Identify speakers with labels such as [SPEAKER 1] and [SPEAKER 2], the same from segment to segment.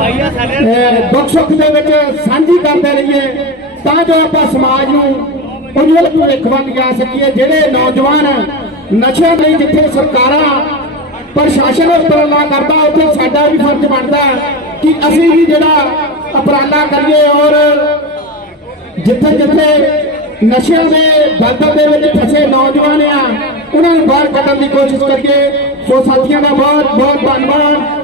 [SPEAKER 1] ਦੁੱਖ ਸੁੱਖ ਦੇ ਵਿੱਚ ਸਾਂਝੀ ਕਰਦੇ ਰਹੀਏ, ਤਾਂ ਜੋ ਆਪਾਂ ਸਮਾਜ ਨੂੰ ਉਜਵਲ ਭਵਿੱਖ ਵੱਲ ਜਾ ਸਕੀਏ, ਜਿਹੜੇ ਨੌਜਵਾਨ ਨਸ਼ਿਆਂ ਲਈ ਜਿੱਥੇ ਸਰਕਾਰਾਂ ਪ੍ਰਸ਼ਾਸਨ ਉਪਰਾਲਾ ਕਰਦਾ, ਉੱਥੇ ਸਾਡਾ ਵੀ ਫਰਜ਼ ਬਣਦਾ ਕਿ ਅਸੀਂ ਵੀ ਜਿਹੜਾ ਉਪਰਾਲਾ ਕਰੀਏ ਔਰ ਜਿੱਥੇ ਜਿੱਥੇ ਨਸ਼ਿਆਂ ਦੇ ਦਲਦਲ ਦੇ ਵਿੱਚ ਫਸੇ ਨੌਜਵਾਨ ਆ, ਉਹਨਾਂ ਨੂੰ ਬਾਹਰ ਕੱਢਣ ਦੀ ਕੋਸ਼ਿਸ਼ ਕਰੀਏ। ਸੋ ਸਾਥੀਆਂ ਦਾ ਬਹੁਤ ਬਹੁਤ ਧੰਨਵਾਦ।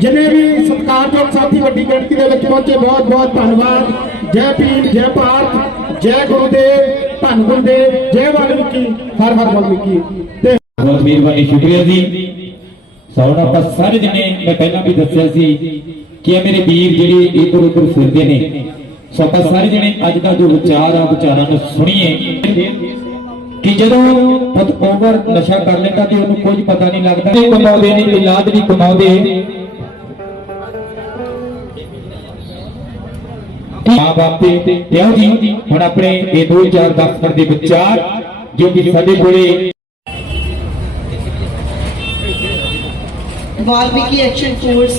[SPEAKER 1] ਜਿੰਨੇ ਵੀ ਸਤਿਕਾਰਯੋਗ ਸਾਥੀ ਵੱਡੀ ਗਿਣਤੀ ਦੇ ਵਿੱਚ ਪਹੁੰਚੇ ਬਹੁਤ ਬਹੁਤ ਧੰਨਵਾਦ ਜੈ ਭੀਮ ਜੈ ਭਾਰਤ ਜੈ ਗੁਰੂਦੇਵ ਧੰਨ ਗੁਰੂਦੇਵ ਜੈ ਵਾਲਮੀਕੀ ਹਰ ਹਰ ਵਾਲਮੀਕੀ ਤੇ
[SPEAKER 2] ਬਹੁਤ ਮਿਹਰਬਾਨੀ ਸ਼ੁਕਰੀਆ ਜੀ ਸੌਣ ਆਪਾਂ ਸਾਰੇ ਜਣੇ ਮੈਂ ਪਹਿਲਾਂ ਵੀ ਦੱਸਿਆ ਸੀ ਕਿ ਇਹ ਮੇਰੇ ਵੀਰ ਜਿਹੜੇ ਇੱਧਰ ਉੱਧਰ ਫਿਰਦੇ ਨੇ ਸੋ ਆਪਾਂ ਸਾਰੇ ਜਣੇ ਅੱਜ ਦਾ ਜੋ ਵਿਚਾਰ ਆ ਵਿਚਾਰਾਂ ਨੂੰ ਸੁਣੀਏ ਕਿ ਜਦੋਂ ਪੁੱਤ ਓਵਰ ਨਸ਼ਾ ਕਰ ਲੈਂਦਾ ਤੇ ਉਹਨੂੰ ਕੁਝ ਪਤਾ ਨਹੀਂ ਲੱਗਦਾ ਇਹ ਕਮਾਉਂਦੇ ਨੇ ਇਲਾਜ ਨਹੀਂ ਕਮਾਉਂਦੇ ਮਾਂ ਬਾਪ ਜੀ ਹੁਣ ਆਪਣੇ ਇਹ ਦੋ ਚਾਰ ਦੇ ਵਿਚਾਰ ਜੋ ਕਿ ਸਾਡੇ ਕੋਲੇ
[SPEAKER 3] ਵਾਲਮੀਕੀ ਐਕਸ਼ਨ ਫੋਰਸ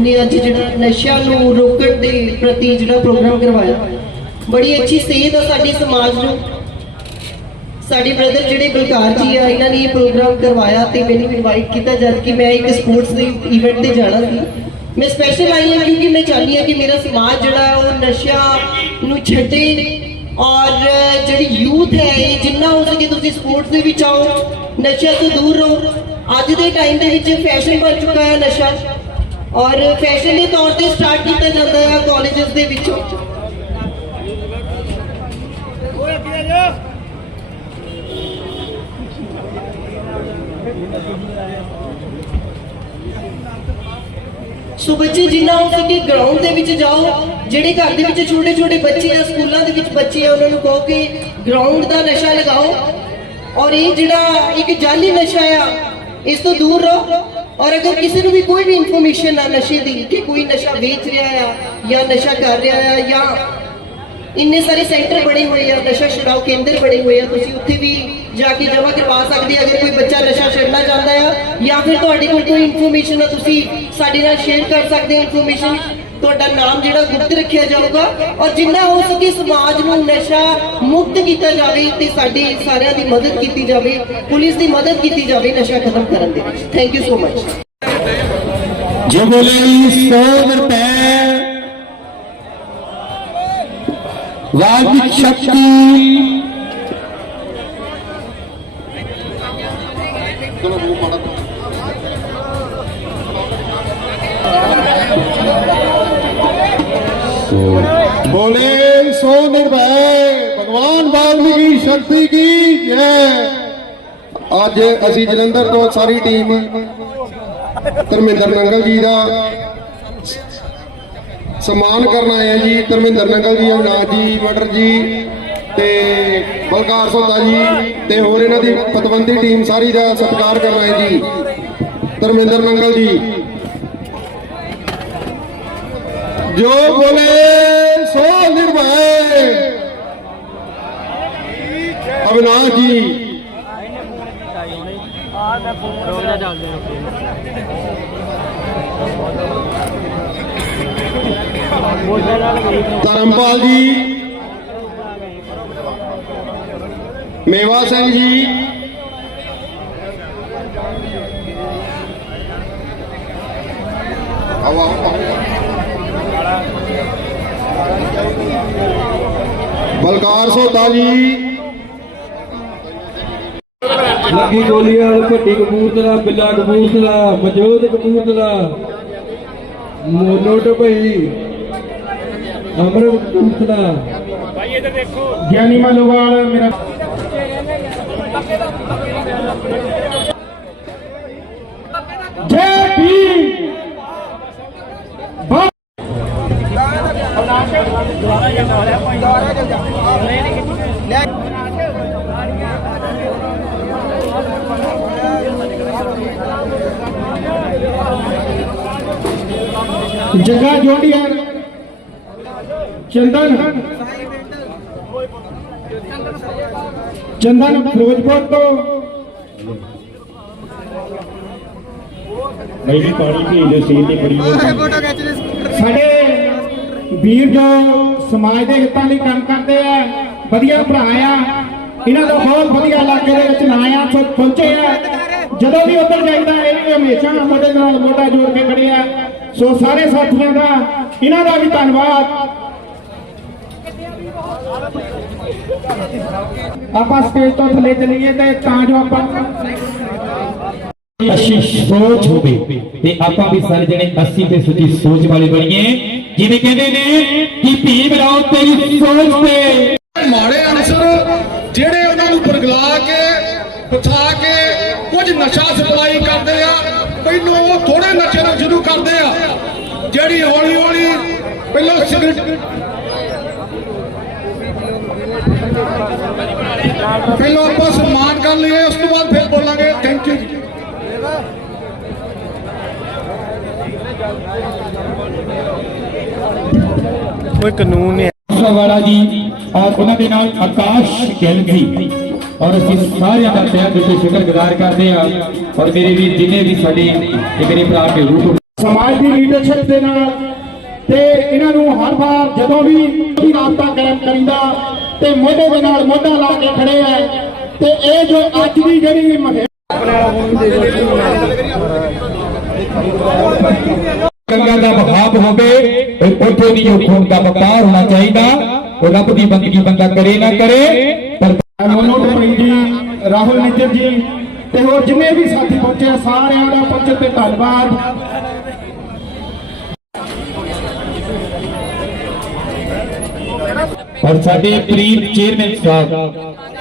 [SPEAKER 3] ਨੇ ਅੱਜ ਜਿਹੜਾ ਨਸ਼ਿਆਂ ਨੂੰ ਰੋਕਣ ਦੇ ਪ੍ਰਤੀ ਜਿਹੜਾ ਪ੍ਰੋਗਰਾਮ ਕਰਵਾਇਆ। ਬੜੀ ਅੱਛੀ ਸੇਧ ਆ ਸਾਡੇ ਸਮਾਜ ਨੂੰ। ਸਾਡੇ ਬ੍ਰਦਰ ਜਿਹੜੇ ਬਲਕਾਰ ਜੀ ਆ, ਇਹਨਾਂ ਨੇ ਇਹ ਪ੍ਰੋਗਰਾਮ ਕਰਵਾਇਆ ਤੇ ਮੈਨੂੰ ਇਨਵਾਈਟ ਕੀਤਾ ਜਦ ਕਿ ਮੈਂ ਇੱਕ ਸਪੋਰਟਸ ਦੇ ਇਵੈਂਟ ਤੇ ਜਾਣਾ ਸੀ। ਮੈਂ ਸਪੈਸ਼ਲ ਆਈ ਹਾਂ ਕਿਉਂਕਿ ਮੈਂ ਚਾਹੁੰਦੀ ਹਾਂ ਕਿ ਮੇਰਾ ਸਮਾਜ ਜਿਹੜਾ ਉਹ ਨਸ਼ਿਆਂ ਨੂੰ ਛੱਡੇ ਔਰ ਜਿਹੜੀ ਯੂਥ ਹੈ ਜਿੰਨਾ ਹੋ ਸਕੇ ਤੁਸੀਂ ਸਪੋਰਟਸ ਦੇ ਵਿੱਚ ਆਓ, ਨਸ਼ਿਆਂ ਤੋਂ ਦੂਰ ਰਹੋ। ਅੱਜ ਦੇ ਟਾਈਮ ਦੇ ਵਿੱਚ ਫੈਸ਼ਨ ਬਣ ਚੁੱਕਾ ਹੈ ਨਸ਼ਾ ਔਰ ਫੈਸ਼ਨ ਦੇ ਤੌਰ ਤੇ ਸਟਾਰਟ ਕੀਤਾ ਜਾਂਦਾ ਹੈ ਕਾਲਜਸ ਦੇ ਵਿੱਚੋਂ। ਸੋ ਬੱਚੇ ਜਿੰਨਾ ਹੋ ਸਕੇ ਗਰਾਊਂਡ ਦੇ ਵਿੱਚ ਜਾਓ, ਜਿਹੜੇ ਘਰ ਦੇ ਵਿੱਚ ਛੋਟੇ ਛੋਟੇ ਬੱਚੇ ਆ, ਸਕੂਲਾਂ ਦੇ ਵਿੱਚ ਬੱਚੇ ਆ, ਉਹਨਾਂ ਨੂੰ ਕਹੋ ਕਿ ਗਰਾਊਂਡ ਦਾ ਨਸ਼ਾ ਲਗਾਓ। ਔਰ ਇਹ ਜਿਹੜਾ ਇੱਕ ਜਾਲੀ ਨਸ਼ਾ ਆ, ਇਸ ਤੋਂ ਦੂਰ ਰਹੋ। ਔਰ ਅਗਰ ਕਿਸੇ ਨੂੰ ਵੀ ਕੋਈ ਵੀ ਇਨਫੋਰਮੇਸ਼ਨ ਆ ਨਸ਼ੇ ਦੀ, ਕਿ ਕੋਈ ਨਸ਼ਾ ਵੇਚ ਰਿਹਾ ਆ, ਜਾਂ ਨਸ਼ਾ ਕਰ ਰਿਹਾ ਆ, ਜਾਂ ਇੰਨੇ ਸਾਰੇ ਸੈਂਟਰ ਬਣੇ ਹੋਏ ਆ, ਨਸ਼ਾ ਛੁਡਾਓ ਕੇਂਦਰ ਬਣੇ ਹੋਏ ਆ, ਤੁਸੀਂ ਉੱਥੇ ਵੀ ਜਾ ਕੇ ਜਮ੍ਹਾਂ ਕਰਵਾ ਸਕਦੇ ਆ। ਅਗਰ ਬੱਚਾ ਨਸ਼ਾ ਛੱਡਣਾ ਚਾਹੁੰਦਾ ਆ? ਜਾਂ ਫਿਰ ਤੁਹਾਡੇ ਕੋਲ ਕੋਈ ਇਨਫੋਰਮੇਸ਼ਨ ਆ? ਤੁਸੀਂ ਸਾਡੇ ਨਾਲ ਸ਼ੇਅਰ ਕਰ ਸਕਦੇ ਹੋ ਇਨਫੋਰਮੇਸ਼ਨ ਤੁਹਾਡਾ ਨਾਮ ਜਿਹੜਾ ਗੁਪਤ ਰੱਖਿਆ ਜਾਊਗਾ ਔਰ ਜਿੰਨਾ ਹੋ ਸਕੇ ਸਮਾਜ ਨੂੰ ਨਸ਼ਾ ਮੁਕਤ ਕੀਤਾ ਜਾਵੇ ਤੇ ਸਾਡੇ ਸਾਰਿਆਂ ਦੀ ਮਦਦ ਕੀਤੀ ਜਾਵੇ, ਪੁਲਿਸ ਦੀ ਮਦਦ ਕੀਤੀ ਜਾਵੇ ਨਸ਼ਾ ਖਤਮ ਕਰਨ ਦੇ ਵਿੱਚ। ਥੈਂਕ ਯੂ ਸੋ ਮਚ
[SPEAKER 1] ਜੋ ਬੋਲੇ 100 ਰੁਪਏ ਵਾਹਿਗੁਰੂ ਸ਼ਕਤੀ बोले सो निर्भय भगवान वाल्मीकि शक्ति की जय
[SPEAKER 4] ਅੱਜ ਅਸੀਂ ਜਲੰਧਰ ਤੋਂ ਸਾਰੀ ਟੀਮ ਧਰਮਿੰਦਰ ਨੰਗਲ ਜੀ ਦਾ ਸਨਮਾਨ ਕਰਨ ਆਏ ਆ ਜੀ ਧਰਮਿੰਦਰ ਨੰਗਲ ਜੀ ਅਵਨਾਜ ਜੀ ਮਟਰ ਜੀ ਤੇ ਬਲਕਾਰ ਸੋਤਾ ਜੀ ਤੇ ਹੋਰ ਇਹਨਾਂ ਦੀ ਪਤਵੰਦੀ ਟੀਮ ਸਾਰੀ ਦਾ ਸਤਿਕਾਰ ਕਰਨਾ ਹੈ ਜੀ। ਧਰਮਿੰਦਰ ਨੰਗਲ ਜੀ। ਜੋ ਬੋਲੇ, ਸੋ ਨਿਰਭੈ। ਅਵਨਾਜ ਜੀ। ਧਰਮਪਾਲ ਜੀ। ਮੇਵਾ ਸਿੰਘ ਜੀ ਆਓ ਆਓ ਬਲਕਾਰ ਸੋਤਾ ਜੀ
[SPEAKER 5] ਲੱਗੀ ਗੋਲੀਆਂ ਭੱਟੀ ਕਪੂਰਥਲਾ ਬਿੱਲਾ ਕਪੂਰਥਲਾ ਮਜੋਦ ਕਪੂਰਥਲਾ ਮੋਨੋਟ ਭਈ ਅਮਰ ਕਪੂਰਥਲਾ
[SPEAKER 1] ਗਿਆਨੀ ਮਲੋਵਾਲ ਮੇਰਾ ਜੈ ਭੀਮ ਭਾ- ਜਗਾ ਜੋੜੀਆ ਚੰਦਨ ਚੰਦਨ। ਫਿਰੋਜ਼ਪੁਰ ਤੋਂ।
[SPEAKER 2] ਨਹੀਂ ਪਾਣੀ ਦੇ ਸੀਲ ਦੀ ਬੜੀ
[SPEAKER 1] ਸਾਡੇ ਵੀਰ ਜੋ ਸਮਾਜ ਦੇ ਹਿੱਤਾਂ ਲਈ ਕੰਮ ਕਰਦੇ ਆ ਵਧੀਆ ਭਰਾ ਆ। ਇਹਨਾਂ ਦਾ ਬਹੁਤ ਵਧੀਆ ਇਲਾਕੇ ਦੇ ਵਿੱਚ ਨਾਂ ਆ ਸੋ ਪਹੁੰਚੇ ਆ। ਜਦੋਂ ਵੀ ਉੱਧਰ ਜਾਈਦਾ ਇਹ ਵੀ ਹਮੇਸ਼ਾ ਮੋਢੇ ਨਾਲ ਮੋਢਾ ਜੋੜ ਕੇ ਖੜੇ ਆ। ਸੋ ਸਾਰੇ ਸਾਥੀਆਂ ਦਾ ਇਹਨਾਂ ਦਾ ਵੀ ਧੰਨਵਾਦ। ਆਪਾਂ ਸਟੇਜ ਤੋਂ ਥੱਲੇ ਚਲੀਏ ਤੇ ਤਾਂ ਜੋ ਆਪਾਂ
[SPEAKER 2] ਅੱਛੀ ਸੋਚ ਹੋਵੇ ਤੇ ਆਪਾਂ ਵੀ ਸਾਰੇ ਜਣੇ 80 ਤੇ ਸੱਚੀ ਸੋਚ ਵਾਲੇ ਬਣੀਏ। ਜਿਵੇਂ ਕਹਿੰਦੇ ਨੇ ਕਿ ਭੀਮ ਰਾਓ ਤੇਰੀ ਸੋਚ ਤੇ।
[SPEAKER 6] ਮਾੜੇ ਅਨਸਰ ਜਿਹੜੇ ਉਹਨਾਂ ਨੂੰ ਬਰਗਲਾ ਕੇ ਬਿਠਾ ਕੇ ਕੁਝ ਨਸ਼ਾ ਸਪਲਾਈ ਕਰਦੇ ਆ ਪਹਿਲੋਂ ਉਹ ਥੋੜੇ ਨਸ਼ੇ ਨੂੰ ਸ਼ੁਰੂ ਕਰਦੇ ਆ। ਜਿਹੜੀ ਹੌਲੀ ਹੌਲੀ ਪਹਿਲਾਂ ਸਿਗਰਟ ਪਹਿਲਾਂ ਆਪਾਂ ਸਨਮਾਨ ਕਰ ਲਈਏ ਉਸ ਤੋਂ ਬਾਅਦ ਫਿਰ ਬੋਲਾਂਗੇ। ਥੈਂਕ ਯੂ ਜੀ।
[SPEAKER 2] ਵਾਲਾ ਜੀ ਔਰ ਉਹਨਾਂ ਦੇ ਨਾਲ ਆਕਾਸ਼ ਗਿੱਲ ਜੀ ਔਰ ਅਸੀਂ ਸਾਰਿਆਂ ਦਾ ਤਹਿ ਦਿਲ ਤੋਂ ਸ਼ੁਕਰਗੁਜ਼ਾਰ ਕਰਦੇ ਆ ਔਰ ਮੇਰੇ ਵੀ ਜਿੰਨੇ ਵੀ ਸਾਡੇ ਮੇਰੇ ਭਰਾ ਕੇ ਰੂਪ
[SPEAKER 1] ਸਮਾਜ ਦੀ ਲੀਡਰਸ਼ਿਪ ਦੇ ਨਾਲ ਤੇ ਇਹਨਾਂ ਨੂੰ ਹਰ ਵਾਰ ਜਦੋਂ ਵੀ ਵੀ ਰਾਬਤਾ ਕਾਇਮ ਕਰੀਦਾ ਤੇ ਮੋਢੇ ਦੇ ਨਾਲ ਮੋਢਾ ਲਾ ਕੇ ਖੜੇ ਆ। ਤੇ ਇਹ ਜੋ ਅੱਜ ਦੀ ਜਿਹੜੀ
[SPEAKER 2] ਗੰਗਾ ਦਾ ਬਹਾਵ ਹੋਵੇ ਉੱਥੇ ਨਹੀਂ ਉਹ ਖੂਨ ਦਾ ਵਪਾਰ ਹੋਣਾ ਚਾਹੀਦਾ ਉਹ ਰੱਬ ਦੀ ਬੰਦਗੀ ਬੰਦਾ ਕਰੇ ਨਾ ਕਰੇ ਪਰ
[SPEAKER 1] ਮਨੋਜ ਭਾਈ ਜੀ ਰਾਹੁਲ ਨਿੱਜਰ ਜੀ ਤੇ ਹੋਰ ਜਿੰਨੇ ਵੀ ਸਾਥੀ ਪਹੁੰਚੇ ਸਾਰਿਆਂ ਦਾ ਪਹੁੰਚੇ ਤੇ ਧੰਨਵਾਦ।
[SPEAKER 2] ਔਰ ਸਾਡੇ ਪ੍ਰੀਤ ਚੇਅਰਮੈਨ ਸਾਹਿਬ।